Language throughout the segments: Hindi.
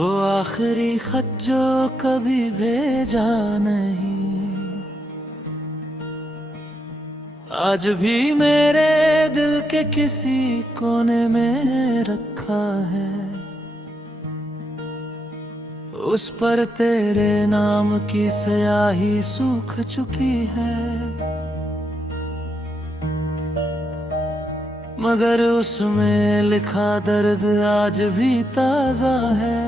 वो आखिरी खत जो कभी भेजा नहीं, आज भी मेरे दिल के किसी कोने में रखा है। उस पर तेरे नाम की स्याही सूख चुकी है, मगर उसमें लिखा दर्द आज भी ताजा है।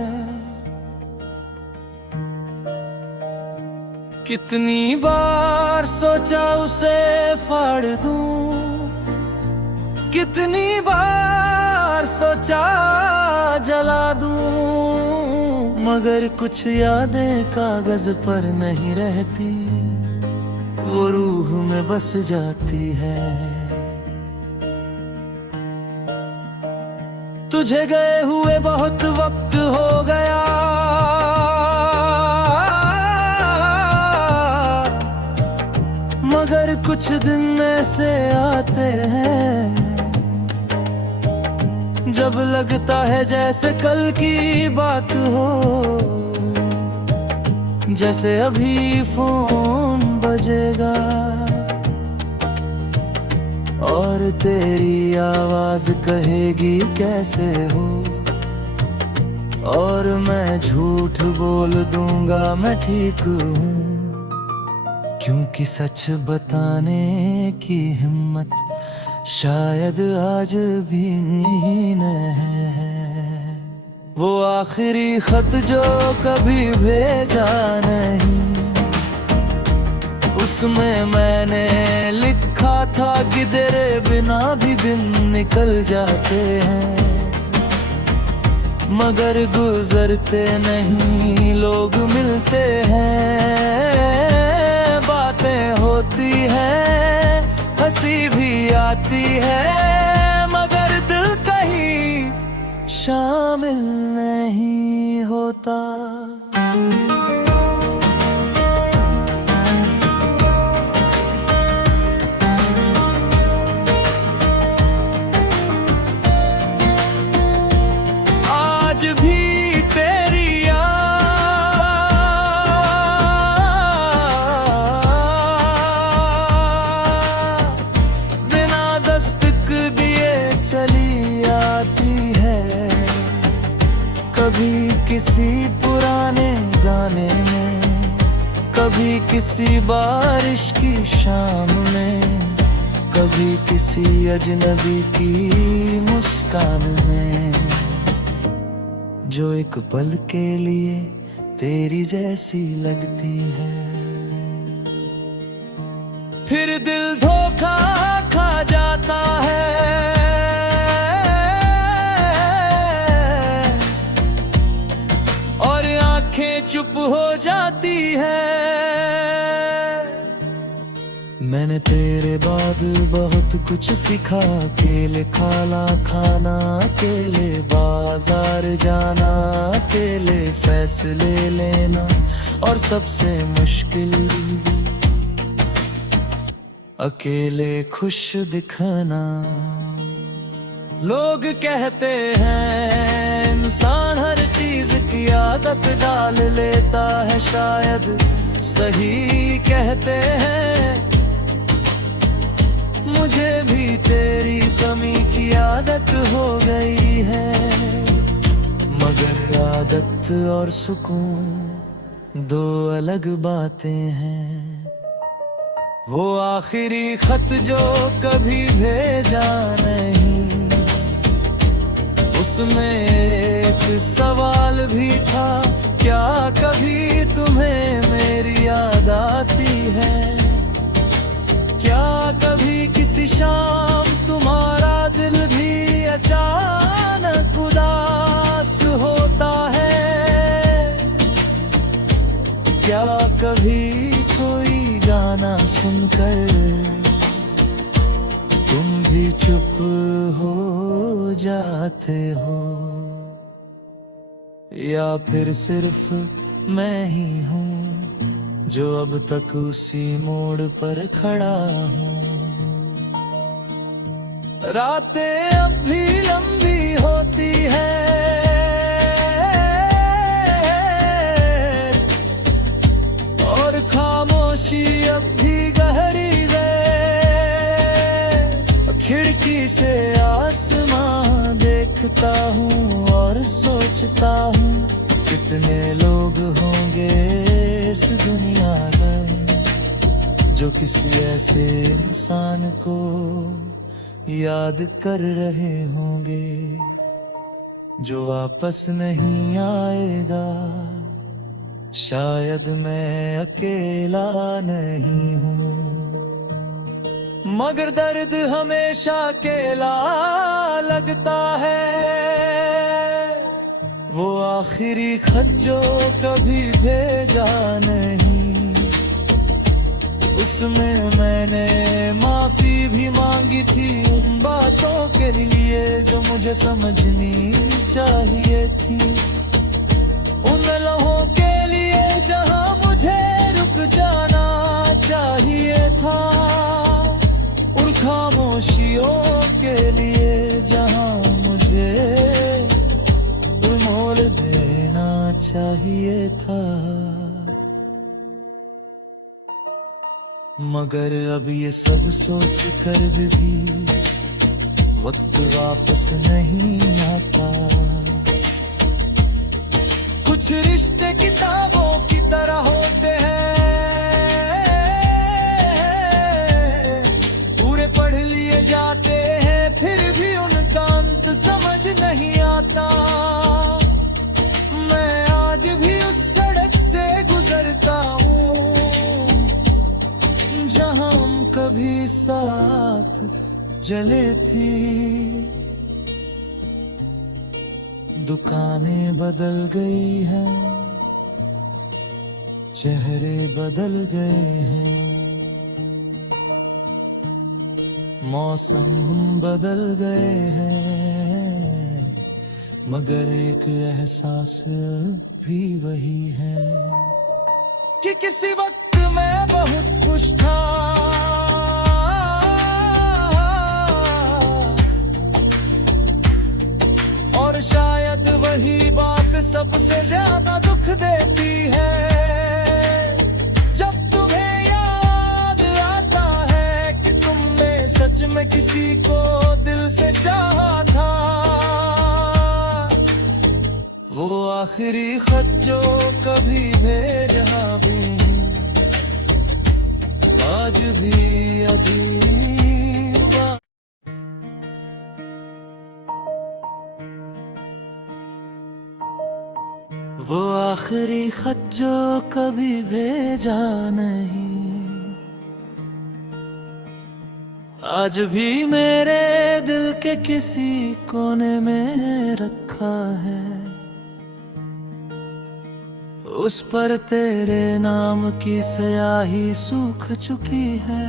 कितनी बार सोचा उसे फाड़ दूं, कितनी बार सोचा जला दूं, मगर कुछ यादें कागज पर नहीं रहती, वो रूह में बस जाती है। तुझे गए हुए बहुत वक्त हो गया, मगर कुछ दिन ऐसे आते हैं जब लगता है जैसे कल की बात हो, जैसे अभी फोन बजेगा और तेरी आवाज कहेगी कैसे हो, और मैं झूठ बोल दूंगा मैं ठीक हूँ, क्योंकि सच बताने की हिम्मत शायद आज भी न है। वो आखिरी खत जो कभी भेजा नहीं, उसमें मैंने लिखा था कि तेरे बिना भी दिन निकल जाते हैं, मगर गुजरते नहीं लोग मिलते हैं, बातें होती हैं, हंसी भी आती है, मगर दिल कहीं शामिल नहीं होता। आज भी तेरी बिना दस्तक दिए चली आती है, कभी किसी पुराने गाने में, कभी किसी बारिश की शाम में, कभी किसी अजनबी की मुस्कान में, जो एक पल के लिए तेरी जैसी लगती है। फिर दिल धोखा खा जाता है और आंखें चुप हो जाती है। मैंने तेरे बाद बहुत कुछ सीखा, अकेले खाना खाना, अकेले बाजार जाना, अकेले फैसले लेना, और सबसे मुश्किल अकेले खुश दिखना। लोग कहते हैं इंसान हर चीज की आदत डाल लेता है, शायद सही कहते हैं, मुझे भी तेरी कमी की आदत हो गई है, मगर आदत और सुकून दो अलग बातें हैं। वो आखिरी खत जो कभी भेजा नहीं, उसमें एक सवाल भी था, क्या कभी तुम्हें मेरी याद आती है? क्या कभी किसी शाम तुम्हारा दिल भी अचानक उदास होता है? क्या कभी कोई गाना सुनकर तुम भी चुप हो जाते हो, या फिर सिर्फ मैं ही हूँ जो अब तक उसी मोड़ पर खड़ा हूँ? रातें अब भी लंबी होती है, खिड़की से आसमां देखता हूँ और सोचता हूँ कितने लोग होंगे इस दुनिया में जो किसी ऐसे इंसान को याद कर रहे होंगे जो वापस नहीं आएगा। शायद मैं अकेला नहीं हूँ, मगर दर्द हमेशा अकेला लगता है। वो आखिरी खत जो कभी भेजा नहीं, उसमें मैंने माफी भी मांगी थी उन बातों के लिए जो मुझे समझनी चाहिए थी। उन लम्हों के लिए जहां मुझे रुक जाना चाहिए था, उन खामोशियों के लिए जहां मुझे मोल देना चाहिए था। मगर अब ये सब सोच कर भी वक्त वापस नहीं आता। कुछ रिश्ते किताबों की तरह होते हैं, पूरे पढ़ लिए जाते हैं फिर भी उनका अंत समझ नहीं आता। मैं आज भी उस सड़क से गुजरता हूँ जहाँ हम कभी साथ चले थे। दुकानें बदल गई हैं, चेहरे बदल गए हैं, मौसम बदल गए हैं, मगर एक एहसास भी वही है कि किसी वक्त मैं बहुत खुश था और शायद वही बात सबसे ज्यादा दुख देती है जब तुम्हें याद आता है कि तुमने सच में किसी को दिल से चाहा था। वो आखिरी खत जो कभी भेजा भी आज भी अधूरा। वो आखिरी खत जो कभी भेजा नहीं, आज भी मेरे दिल के किसी कोने में रखा है। उस पर तेरे नाम की स्याही सूख चुकी है।